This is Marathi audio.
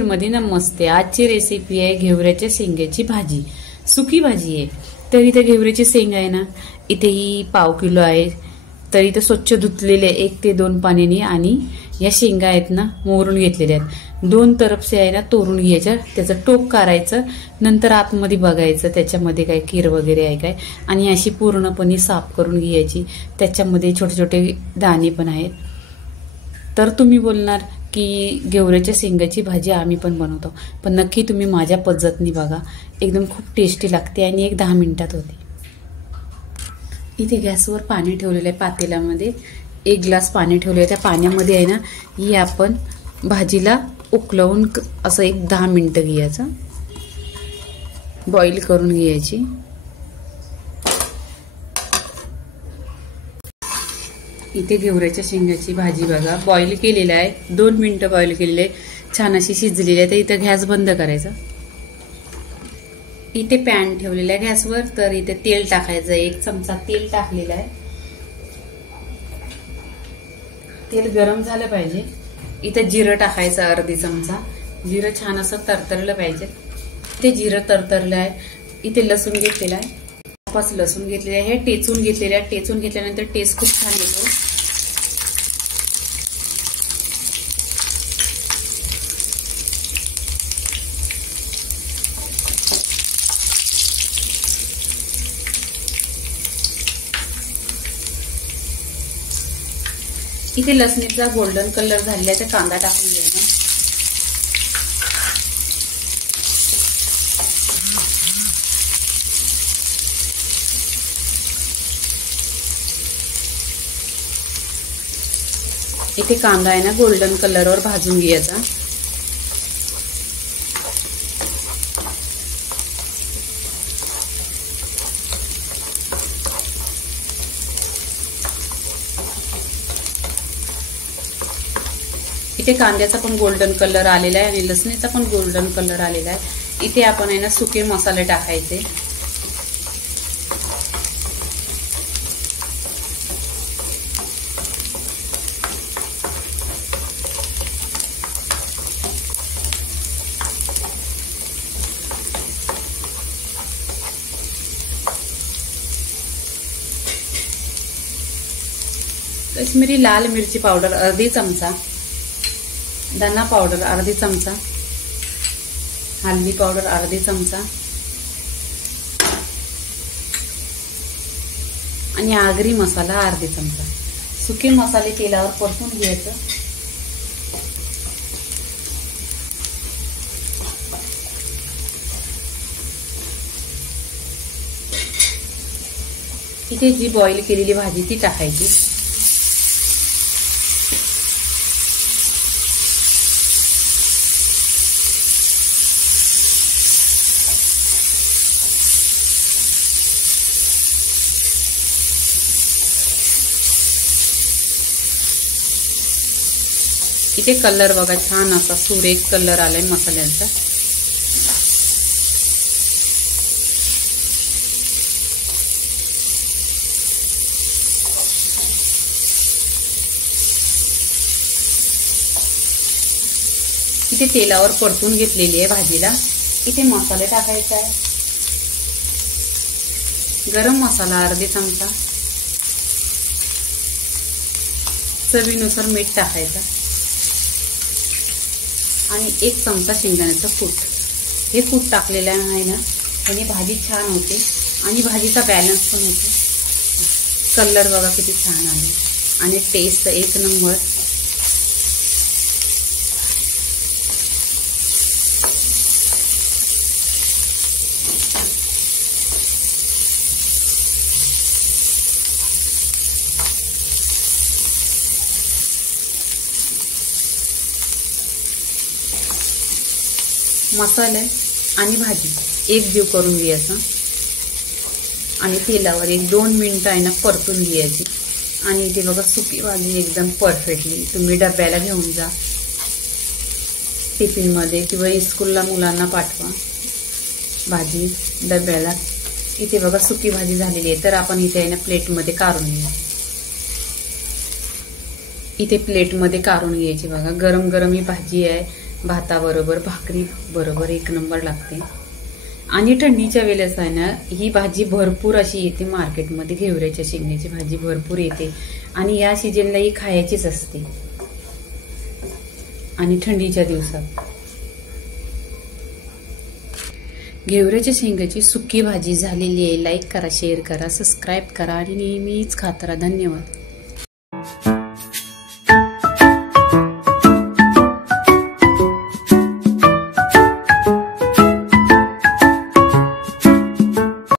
मध्ये नमस्ते. आजची रेसिपी आहे घेवऱ्याच्या शेंगाची भाजी. सुकी भाजी आहे. तर इथे घेवऱ्याची शेंग आहे ना, इथे ही पाव किलो आहे. तर इथे स्वच्छ धुतलेले 1 ते 2 पाण्याने आणि या शेंगा आहेत ना मोरून घेतलेल्या आहेत. 2 तरफसे आहे ना तोरून घ्यायच्या, त्याचं टोक काढायचं, नंतर आतमध्ये बघायचं त्याच्यामध्ये काय कीर वगैरे आहे काय, आणि अशी पूर्णपणे साफ करून घ्यायची. त्याच्यामध्ये छोटे छोटे दाणे पण आहेत. तर तुम्ही बोलणार की घेवऱ्याच्या शेंगाची भाजी आम्ही पण बनवतो, पण नक्की तुम्ही माझ्या पद्धतीने बघा, एकदम खूप टेस्टी लागते आणि 10 मिनिटात होते. इथे गॅसवर पाणी ठेवलेलं आहे. पातेल्यामध्ये 1 ग्लास पाणी ठेवलेलं आहे. त्या पाण्यामध्ये आहे ना ही आपण भाजीला उकळवून असं 10 मिनिटं घ्यायचं, बॉईल करून घ्यायची. इथे घेवऱ्याच्या शेंगाची भाजी बघा बॉईल केलेला आहे. 2 मिनिटं बॉईल केलेले आहे, छान अशी शिजलेली आहे. तर इथे गॅस बंद करायचा. इथे पॅन ठेवलेला आहे गॅसवर. तर इथे तेल टाकायचं. 1 चमचा तेल टाकलेला आहे. तेल गरम झालं पाहिजे. इथे जिरं टाकायचं अर्धी चमचा. जिरं छान असं तरतरलं पाहिजे. इथे जिरं तरतरलं आहे. इथे लसूण घेतलेला आहे. 5 लसूण घेतलेले आहे. हे टेचून घेतलेले आहे. टेचून घेतल्यानंतर टेस्ट खूप छान येतो. इथे लसणीचा गोल्डन कलर झालेला आहे. तर कांदा टाकून घ्यायचा. इथे कांदा आहे ना गोल्डन कलरवर भाजून घ्यायचा. इथे कांद्याचा पण गोल्डन कलर आलेला आहे आणि लसणीचा पण गोल्डन कलर आलेला आहे. इथे आपण आहे ना सुके मसाले टाकायचे. काश्मीरी लाल मिरची पावडर अर्धी चमचा, धना पावडर अर्धी चमचा, हल्दी पावडर अर्धी चमचा आणि आगरी मसाला अर्धी चमचा. सुके मसाले तेलावर परतून घ्यायचं. इथे जी बॉईल केलेली भाजी ती टाकायची. इथे कलर बघा छान असा सुरेख कलर आलाय मसाल्यांचा. इथे तेलावर परतून घेतलेली आहे भाजीला. इथे मसाले टाकायचे आहे. गरम मसाला अर्धी चमचा, चवीनुसार मीठ टाकायचं आणि 1 चमचा शेंगदाण्याचं कूट. हे कूट टाकलेलं आहे ना, त्याने भाजी छान होते आणि भाजीचा बॅलन्स पण होतो. कलर बघा किती छान आले आणि टेस्ट 1 नंबर. मसाले आणि भाजी एक जीव करून घ्यायचा आणि तेलावर 1-2 मिनिटं आहे ना परतून घ्यायची. आणि इथे बघा सुकी भाजी एकदम परफेक्टली. तुम्ही डब्याला घेऊन जा, टिफिनमध्ये किंवा स्कूलला मुलांना पाठवा भाजी डब्याला. इथे बघा सुकी भाजी झालेली आहे. तर आपण इथे आहे ना प्लेटमध्ये काढून घ्या. इथे प्लेटमध्ये काढून घ्यायची बघा. गरम गरम ही भाजी आहे, भाताबरोबर भाकरी बरोबर एक नंबर लागते. आणि थंडीच्या वेळेस आहे ना ही भाजी भरपूर अशी येते मार्केटमध्ये. घेवऱ्याच्या शेंगाची भाजी भरपूर येते आणि या सीजनला ही खायचीच असते. आणि थंडीच्या दिवसात घेवऱ्याच्या शेंगाची सुकी भाजी झालेली आहे. लाईक करा, शेअर करा, सबस्क्राईब करा आणि नेहमीच खात राहा. धन्यवाद.